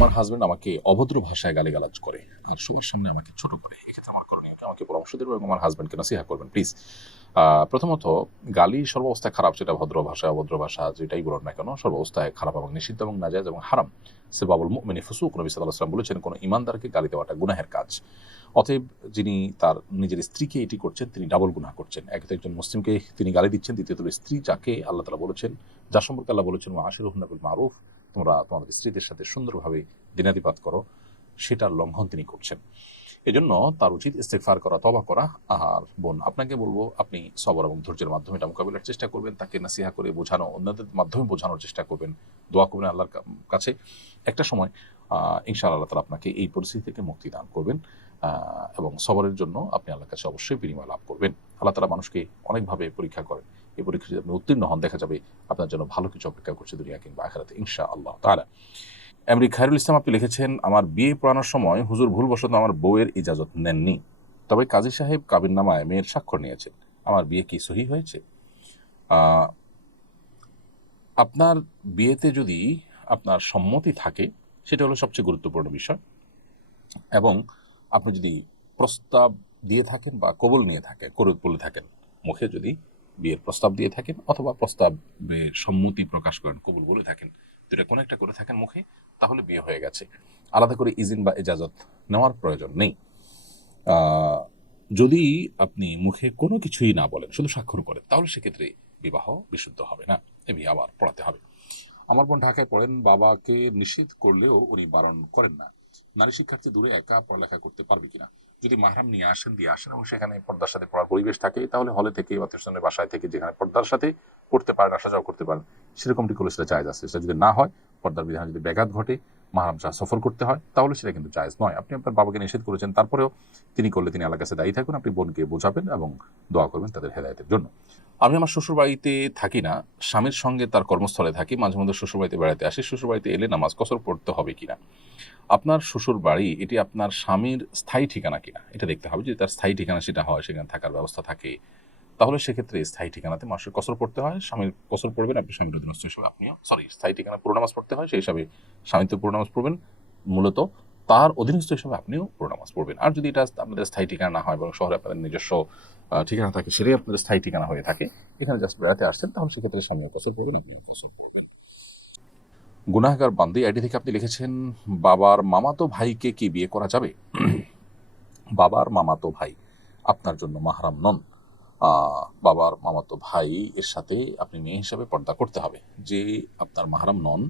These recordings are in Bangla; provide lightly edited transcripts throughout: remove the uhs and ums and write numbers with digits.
আমার হাজবেন্ড আমাকে অভদ্র ভাষায় গালিগালাজ করে আর সবার সামনে আমাকে ছোট করে। এক্ষেত্রে আমার করণীয় কি? আমাকে পরামর্শ দেবেন এবং আমার হাজবেন্ডকে নসিহা করবেন প্লিজ। প্রথমত, গালি সর্বাবস্থায় খারাপ, সেটা ভদ্র ভাষা অভদ্র ভাষা যেটাই বলুন না কেন, সর্বাবস্থায় খারাপ এবং নিষিদ্ধ এবং নাজায়েজ এবং হারাম। সিবাবুল মুমিনি ফুসুক, নবী সাল্লাল্লাহু আলাইহি ওয়াসাল্লাম বলেছেন কোনো ঈমানদারকে গালি দেওয়াটা গুনাহের কাজ। অতএব যিনি তার নিজের স্ত্রীকে এটি করছেন তিনি ডাবল গুনাহ করছেন। এক তো একজন মুসলিমকে তিনি গালি দিচ্ছেন, দ্বিতীয়ত স্ত্রী যাকে আল্লাহ তাআলা বলেছেন, যার সম্পর্কে আল্লাহ বলেছেন ওয়া আশিরুহুন্না বিল মারুফ, তোমরা তোমাদের স্ত্রীদের সাথে সুন্দরভাবে দিনাতিপাত করো, সেটার লঙ্ঘন তিনি করছেন। এজন্য তার উচিত ইস্তেগফার করা, তওবা করা। আর বোন, আপনাকে বলবো আপনি সবর এবং ধৈর্যের মাধ্যমে এটা মোকাবিলার চেষ্টা করবেন, তাকে নাসিহা করে বোঝানো, অন্যদের মাধ্যমে বোঝানোর চেষ্টা করবেন, দোয়া করবেন আল্লাহর কাছে। একটা সময় ইনশাআল্লাহ আল্লাহ তাআলা আপনাকে এই পরিস্থিতি থেকে মুক্তি দান করবেন, এবং সবরের জন্য আপনি আল্লাহর কাছে অবশ্যই বিনিময় লাভ করবেন। আল্লাহ তাআলা মানুষকে অনেকভাবে পরীক্ষা করেন। এই পরীক্ষা যদি আপনি উত্তীর্ণ হন, দেখা যাবে আপনার জন্য ভালো কিছু অপেক্ষা করছে দুনিয়া কিংবা আখিরাতে ইনশাআল্লাহ তাআলা। এমরি খায়রুল ইসলাম আপনি লিখেছেন, আমার বিয়ে পড়ানোর সময় হুজুর ভুলবশত আমার বউয়ের ইজাজত নেননি, তবে কাজী সাহেব কাবিননামায় মেয়ের স্বাক্ষর নিয়েছেন, আমার বিয়ে কি সহি হয়েছে? আহ, আপনার বিয়েতে যদি আপনার সম্মতি থাকে সেটা হলো সবচেয়ে গুরুত্বপূর্ণ বিষয়, এবং আপনি যদি প্রস্তাব দিয়ে থাকেন বা কবুল নিয়ে থাকেন, করে বলে থাকেন, মুখে যদি বিয়ের প্রস্তাব দিয়ে থাকেন অথবা প্রস্তাবে সম্মতি প্রকাশ করেন, কবুল বলে থাকেন, দুটা কোনো একটা করে থাকেন মুখে, তাহলে বিয়ে হয়ে গেছে। আলাদা করে ইজিন বা এজাজত নেওয়ার প্রয়োজন নেই। যদি আপনি মুখে কোনো কিছুই না বলেন, শুধু স্বাক্ষর করেন, তাহলে সেক্ষেত্রে বিবাহ বিশুদ্ধ হবে না, এ বিয়ে আবার পড়াতে হবে। আমার বোন ঢাকায় পড়েন, বাবাকে নিষেধ করলেও উনি বারণ করেন না। নারী শিক্ষার্থী দূরে একা পড়ালেখা করতে পারবে কিনা? যদি মাহরাম নিয়ে আসেন, দিয়ে আসেন এবং সেখানে পর্দার সাথে পড়ার পরিবেশ থাকে, তাহলে হলে থেকে বা আত্মীয়স্বজনের বাসায় থেকে যেখানে পর্দার সাথে পড়তে পারেন, আসা যাওয়া করতে পারেন, সেরকমটি করলে সেটা জায়েজ আছে। সেটা যদি না হয়, পর্দার বিধানে যদি ব্যাঘাত ঘটে, মাহরাম ছাড়া সফর করতে হয়, তাহলে সেটা কিন্তু জায়েজ নয়। আপনি আপনার বাবাকে নিষেধ করেছেন, তারপরেও তিনি করলে তিনি আল্লাহর কাছে দায়ী থাকুন। আপনি বোনকে বোঝাবেন এবং দোয়া করবেন তাদের হেদায়েতের জন্য। আমি আমার শ্বশুরবাড়িতে থাকি না, স্বামীর সঙ্গে তার কর্মস্থলে থাকি, মাঝে মধ্যে শ্বশুরবাড়িতে বেড়াতে আসি। শ্বশুরবাড়িতে এলে নামাজ কসর পড়তে হবে কিনা? আপনার শ্বশুর বাড়ি এটি আপনার স্বামীর স্থায়ী ঠিকানা কিনা এটা দেখতে হবে। যদি তার স্থায়ী ঠিকানা সেটা হয়, সেখানে থাকার ব্যবস্থা থাকে, তাহলে সেক্ষেত্রে স্থায়ী ঠিকানাতে মানুষের কসর পড়তে হয়, স্বামীর কসর পড়বেন, আপনি স্বামীর অধীনস্থ হিসেবে আপনিও, স্থায়ী ঠিকানা পুরো নামাজ পড়তে হয়, সেই হিসাবে স্বামী তো পুরো নামাজ পড়বেন, মূলত তার অধীনস্থ হিসেবে আপনিও পুরো নামাজ পড়বেন। আর যদি এটা আপনাদের স্থায়ী ঠিকানা না হয়, বরং শহরে আপনাদের নিজস্ব ঠিকানা থাকে, সেটাই আপনাদের স্থায়ী ঠিকানা হয়ে থাকে, এখানে জাস্ট বেড়াতে আসছেন, তাহলে সেক্ষেত্রে স্বামীও কসর পড়বেন, আপনিও কসর পড়বেন। গুনাহগার বান্দি আইডি থেকে আপনি লিখেছেন, বাবার মামাতো ভাইকে কি বিয়ে করা যাবে? বাবার মামাতো ভাই আপনার জন্য মাহরাম নন। বাবার মামাতো ভাই এর সাথে আপনি মেয়ে হিসাবে পর্দা করতে হবে। যে আপনার মাহরাম নন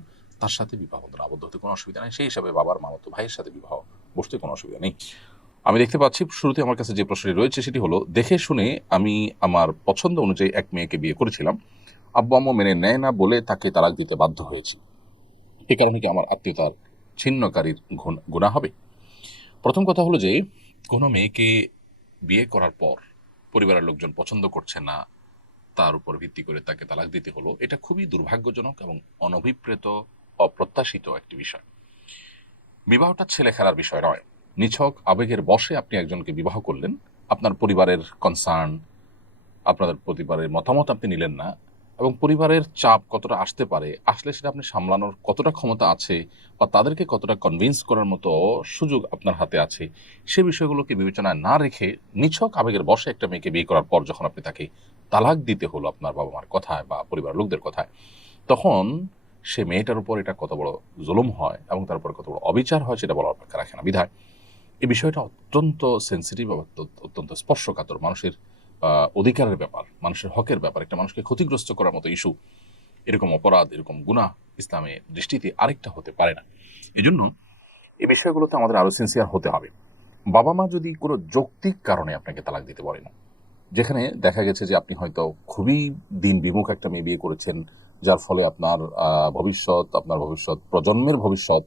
তার সাথে বিবাহ বন্ধনে আবদ্ধ হতে কোনো অসুবিধা নেই, সেই হিসাবে বাবার মামাতো ভাইয়ের সাথে বিবাহ বসতে কোনো অসুবিধা নেই। আমি দেখতে পাচ্ছি শুরুতে আমার কাছে যে প্রশ্নটি রয়েছে সেটি হলো, দেখে শুনে আমি আমার পছন্দ অনুযায়ী এক মেয়েকে বিয়ে করেছিলাম, আব্বু আম্মু মেনে নেয় না বলে তাকে তালাক দিতে বাধ্য হয়েছি, এ কারণে কি আমার আত্মীয়তার ছিন্নকারীর গুনাহ হবে? প্রথম কথা হলো যে, কোনো মেয়েকে বিয়ে করার পর পরিবারের লোকজন পছন্দ করছে না, তার উপর ভিত্তি করে তাকে তালাক দিতে হলো, এটা খুবই দুর্ভাগ্যজনক এবং অনভিপ্রেত, অপ্রত্যাশিত একটি বিষয়। বিবাহটা ছেলে খেলার বিষয় নয়। নিছক আবেগের বশে আপনি একজনকে বিবাহ করলেন, আপনার পরিবারের কনসার্ন, আপনাদের পরিবারের মতামত আপনি নিলেন না, এবং পরিবারের চাপ কতটা আসতে পারে, আসলে সেটা আপনি সামলানোর কতটা ক্ষমতা আছে বা তাদেরকে কতটা কনভিন্স করার মতো সুযোগ আপনার হাতে আছে, সে বিষয়গুলোকে বিবেচনায় না রেখে নিছক আবেগের বশে একটা মেয়েকে বিয়ে করার পর যখন আপনি তাকে তালাক দিতে হলো আপনার বাবা মার কথায় বা পরিবারের লোকদের কথায়, তখন সে মেয়েটার উপর এটা কত বড় জুলুম হয় এবং তার উপর কত বড় অবিচার হয় সেটা বলার অপেক্ষা রাখে না। বিধায় এই বিষয়টা অত্যন্ত সেন্সিটিভ এবং অত্যন্ত স্পর্শকাতর, মানুষের অধিকারের ব্যাপার, মানুষের হকের ব্যাপার, একটা মানুষকে ক্ষতিগ্রস্ত করার মতো ইস্যু, এরকম অপরাধ, এরকম গুনাহ ইসলামের দৃষ্টিতে আরেকটা হতে পারে না। এই জন্য এই বিষয়গুলোতে আমাদের আরো সিনসিয়ার হতে হবে। বাবা মা যদি কোনো যৌক্তিক কারণে আপনাকে তালাক দিতে বলে না, যেখানে দেখা গেছে যে আপনি হয়তো খুবই দিন বিমুখ একটা মেয়ে বিয়ে করেছেন, যার ফলে আপনার ভবিষ্যৎ প্রজন্মের ভবিষ্যৎ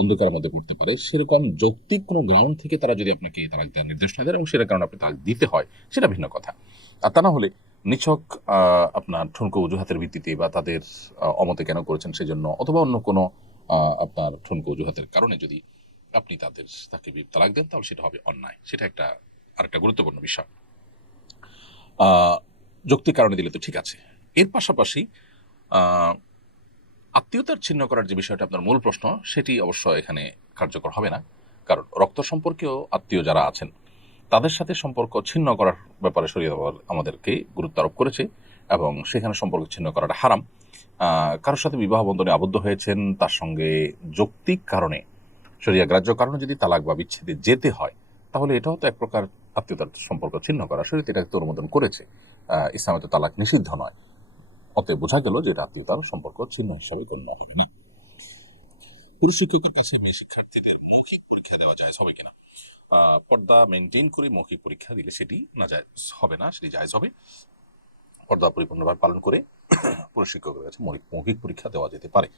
অন্ধকারের মধ্যে পড়তে পারে, সেরকম যৌক্তিক কোনো গ্রাউন্ড থেকে তারা যদি আপনাকে তালাক দেওয়ার নির্দেশ না দেয় এবং সেটার কারণে আপনি তালাক দিতে হয়, সেটা ভিন্ন কথা। আর তা না হলে নিছক আপনার ঠুনকো অজুহাতের ভিত্তিতে বা তাদের অমতে কেন করেছেন সেজন্য, অথবা অন্য কোনো আপনার ঠুনকো অজুহাতের কারণে যদি আপনি তাকে তালাক দেন, তাহলে সেটা হবে অন্যায়। সেটা একটা আরেকটা গুরুত্বপূর্ণ বিষয়। যৌক্তিক কারণে দিলে তো ঠিক আছে। এর পাশাপাশি আত্মীয়তার ছিন্ন করার যে বিষয়টা আপনার মূল প্রশ্ন, সেটি অবশ্য এখানে কার্যকর হবে না। কারণ রক্ত সম্পর্কেও আত্মীয় যারা আছেন তাদের সাথে সম্পর্ক ছিন্ন করার ব্যাপারে শরীয়ত আমাদেরকে গুরুত্ব আরোপ করেছে, এবং সেখানে সম্পর্ক ছিন্ন করাটা হারাম। কারোর সাথে বিবাহ বন্ধনে আবদ্ধ হয়েছেন, তার সঙ্গে যৌক্তিক কারণে, শরিয়া গ্রাহ্য কারণে যদি তালাক বা বিচ্ছেদে যেতে হয়, তাহলে এটাও তো এক প্রকার আত্মীয়তার সম্পর্ক ছিন্ন করা। শরীয়ত এটাকে তো অনুমোদন করেছে। ইসলামে তো তালাক নিষিদ্ধ নয়। অতএব বোঝা গেল যে এটা আত্মীয়তার সম্পর্ক ছিন্ন হিসাবে গণ্য হবে না। পুরুষ শিক্ষকের কাছে মেয়ে শিক্ষার্থীদের মৌখিক পরীক্ষা দেওয়া যায় হবে কিনা? পর্দা মেনটেন করে মৌখিক পরীক্ষা দিলে সেটি না জায়েজ হবে না, সেটি জায়েজ হবে। পর্দা পরিপূর্ণভাবে পালন করে পুরুষ শিক্ষকের কাছে মৌখিক পরীক্ষা দেওয়া যেতে পারে।